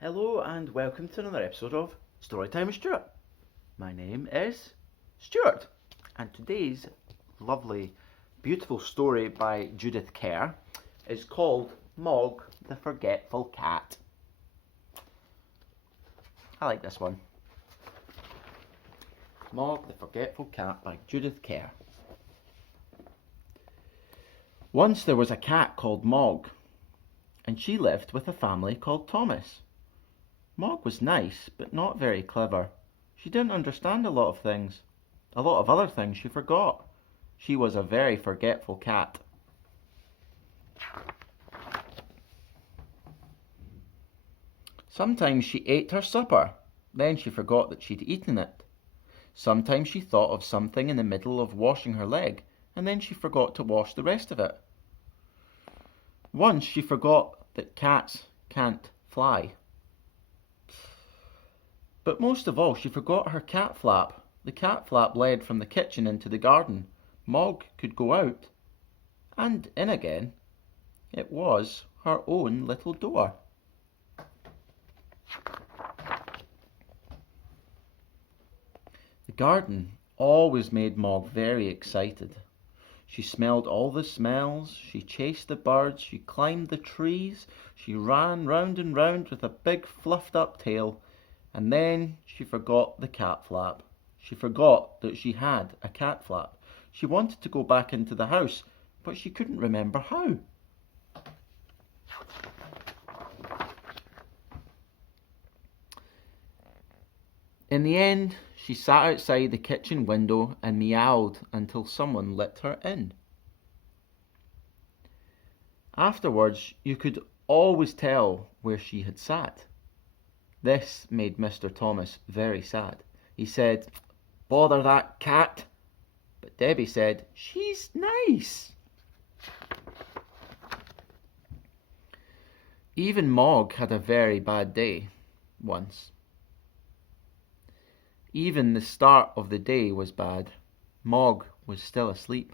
Hello and welcome to another episode of Storytime with Stuart. My name is Stuart, and today's lovely, beautiful story by Judith Kerr is called Mog the Forgetful Cat. I like this one. Mog the Forgetful Cat by Judith Kerr. Once there was a cat called Mog, and she lived with a family called Thomas. Mog was nice, but not very clever. She didn't understand a lot of things. A lot of other things she forgot. She was a very forgetful cat. Sometimes she ate her supper, then she forgot that she'd eaten it. Sometimes she thought of something in the middle of washing her leg, and then she forgot to wash the rest of it. Once she forgot that cats can't fly. But most of all, she forgot her cat flap. The cat flap led from the kitchen into the garden. Mog could go out and in again. It was her own little door. The garden always made Mog very excited. She smelled all the smells, she chased the birds, she climbed the trees, she ran round and round with a big fluffed up tail. And then she forgot the cat flap. She forgot that she had a cat flap. She wanted to go back into the house, but she couldn't remember how. In the end, she sat outside the kitchen window and meowed until someone let her in. Afterwards, you could always tell where she had sat. This made Mr. Thomas very sad. He said, "Bother that cat." But Debbie said, "She's nice." Even Mog had a very bad day once. Even the start of the day was bad. Mog was still asleep,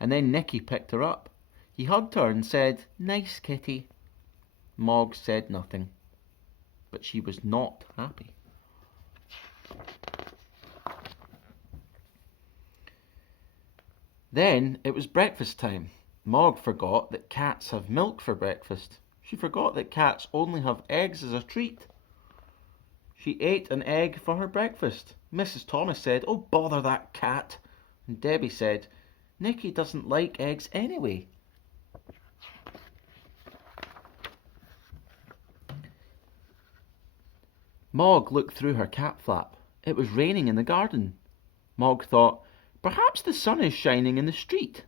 and then Nicky picked her up. He hugged her and said, "Nice kitty." Mog said nothing, but she was not happy. Then it was breakfast time. Mog forgot that cats have milk for breakfast. She forgot that cats only have eggs as a treat. She ate an egg for her breakfast. Mrs. Thomas said, "Oh, bother that cat." And Debbie said, "Nicky doesn't like eggs anyway." Mog looked through her cat flap. It was raining in the garden. Mog thought, "Perhaps the sun is shining in the street."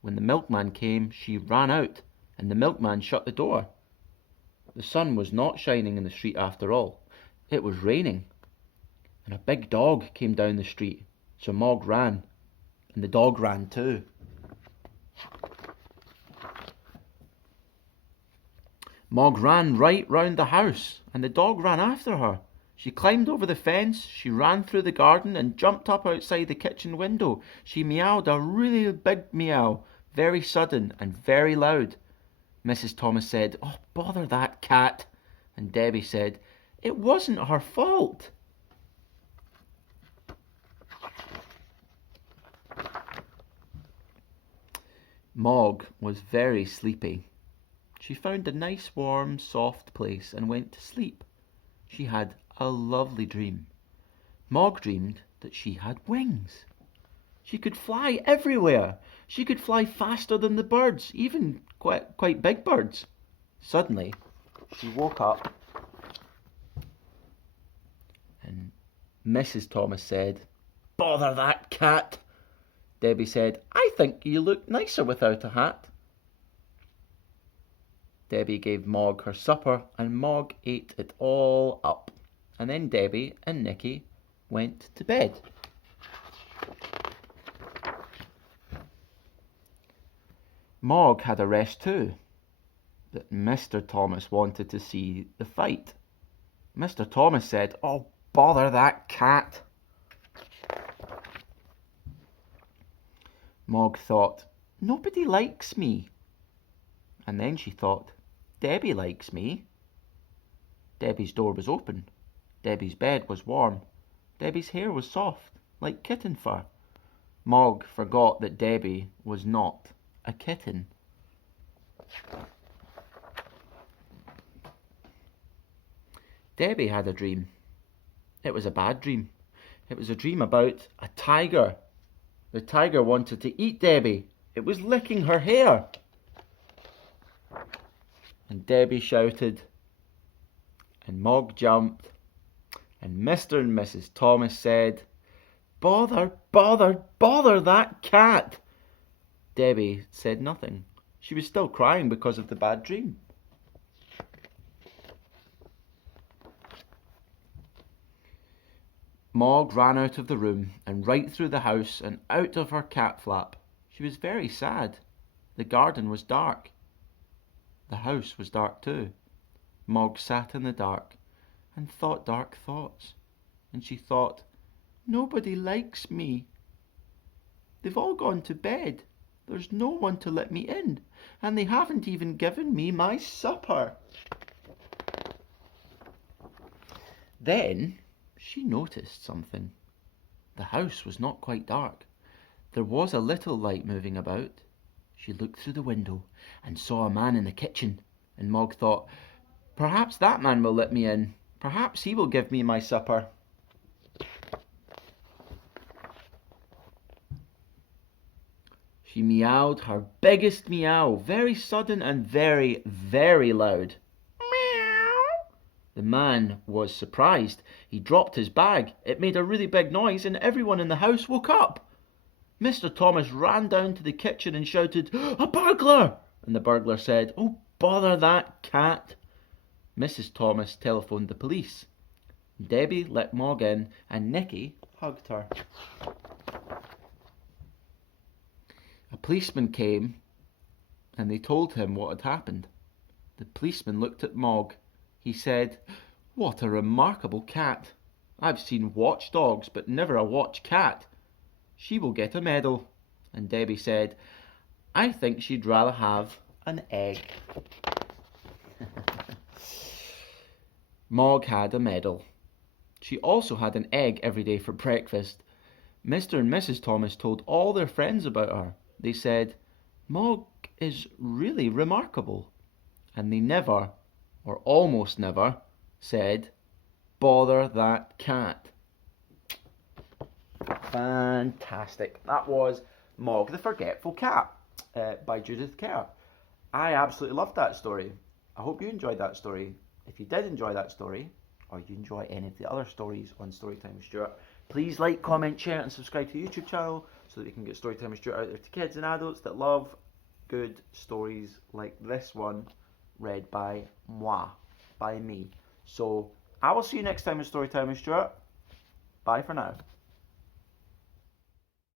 When the milkman came, she ran out, and the milkman shut the door. The sun was not shining in the street after all. It was raining. And a big dog came down the street, so Mog ran, and the dog ran too. Mog ran right round the house, and the dog ran after her. She climbed over the fence, she ran through the garden, and jumped up outside the kitchen window. She meowed a really big meow, very sudden and very loud. Mrs. Thomas said, "Oh, bother that cat." And Debbie said, "It wasn't her fault." Mog was very sleepy. She found a nice, warm, soft place and went to sleep. She had a lovely dream. Mog dreamed that she had wings. She could fly everywhere. She could fly faster than the birds, even quite big birds. Suddenly, she woke up and Mrs. Thomas said, "Bother that cat." Debbie said, "I think you look nicer without a hat." Debbie gave Mog her supper, and Mog ate it all up. And then Debbie and Nicky went to bed. Mog had a rest too, but Mr. Thomas wanted to see the fight. Mr. Thomas said, "Oh, bother that cat." Mog thought, "Nobody likes me." And then she thought, "Debbie likes me." Debbie's door was open. Debbie's bed was warm. Debbie's hair was soft, like kitten fur. Mog forgot that Debbie was not a kitten. Debbie had a dream. It was a bad dream. It was a dream about a tiger. The tiger wanted to eat Debbie. It was licking her hair. And Debbie shouted, and Mog jumped, and Mr. and Mrs. Thomas said, "Bother, bother, bother that cat!" Debbie said nothing. She was still crying because of the bad dream. Mog ran out of the room and right through the house and out of her cat flap. She was very sad. The garden was dark. The house was dark too. Mog sat in the dark and thought dark thoughts. And she thought, "Nobody likes me. They've all gone to bed. There's no one to let me in, and they haven't even given me my supper." Then she noticed something. The house was not quite dark. There was a little light moving about. She looked through the window and saw a man in the kitchen, and Mog thought, "Perhaps that man will let me in. Perhaps he will give me my supper." She meowed her biggest meow, very sudden and very, very loud. Meow. The man was surprised. He dropped his bag. It made a really big noise and everyone in the house woke up. Mr. Thomas ran down to the kitchen and shouted, "A burglar!" And the burglar said, "Oh, bother that cat." Mrs. Thomas telephoned the police. Debbie let Mog in and Nicky hugged her. A policeman came and they told him what had happened. The policeman looked at Mog. He said, "What a remarkable cat. I've seen watchdogs, but never a watch cat. She will get a medal." And Debbie said, "I think she'd rather have an egg." Mog had a medal. She also had an egg every day for breakfast. Mr. and Mrs. Thomas told all their friends about her. They said, "Mog is really remarkable." And they never, or almost never, said, "Bother that cat." Fantastic. That was Mog the Forgetful Cat by Judith Kerr. I absolutely loved that story. I hope you enjoyed that story. If you did enjoy that story, or you enjoy any of the other stories on Storytime with Stuart, please like, comment, share and subscribe to the YouTube channel so that we can get Storytime with Stuart out there to kids and adults that love good stories like this one read by moi, by me. So I will see you next time with Storytime with Stuart. Bye for now.